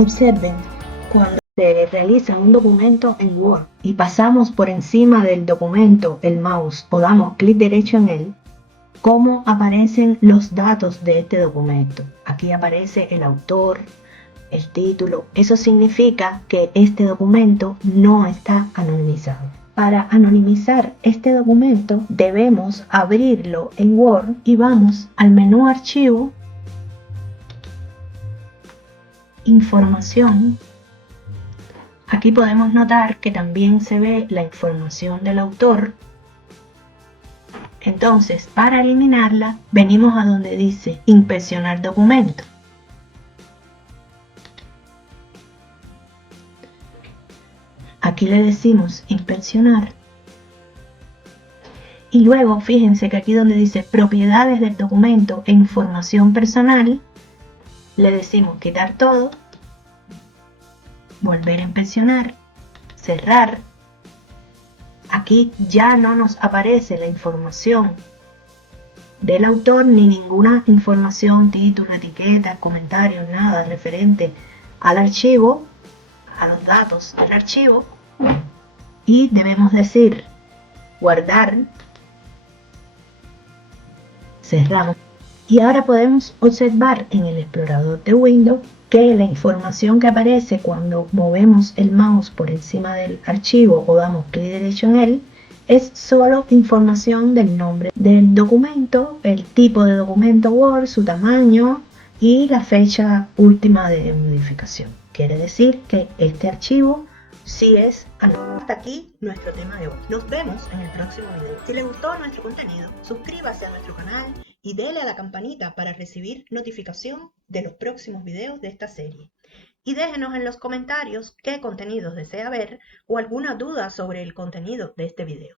Observen, cuando se realiza un documento en Word y pasamos por encima del documento el mouse o damos clic derecho en él, cómo aparecen los datos de este documento. Aquí aparece el autor, el título. Eso significa que este documento no está anonimizado. Para anonimizar este documento debemos abrirlo en Word y vamos al menú Archivo, Información. Aquí podemos notar que también se ve la información del autor. Entonces, para eliminarla, venimos a donde dice Inspeccionar documento. Aquí le decimos Inspeccionar. Y luego, fíjense que aquí donde dice Propiedades del documento e información personal, le decimos Quitar todo, volver a inspeccionar, cerrar. Aquí ya no nos aparece la información del autor ni ninguna información, título, etiqueta, comentarios, nada referente al archivo, a los datos del archivo. Y debemos decir guardar, cerramos. Y ahora podemos observar en el explorador de Windows que la información que aparece cuando movemos el mouse por encima del archivo o damos clic derecho en él es solo información del nombre del documento, el tipo de documento Word, su tamaño y la fecha última de modificación. Quiere decir que este archivo sí es anónimo. Hasta aquí nuestro tema de hoy. Nos vemos en el próximo video. Si les gustó nuestro contenido, suscríbase a nuestro canal y dele a la campanita para recibir notificación de los próximos videos de esta serie. Y déjenos en los comentarios qué contenidos desea ver o alguna duda sobre el contenido de este video.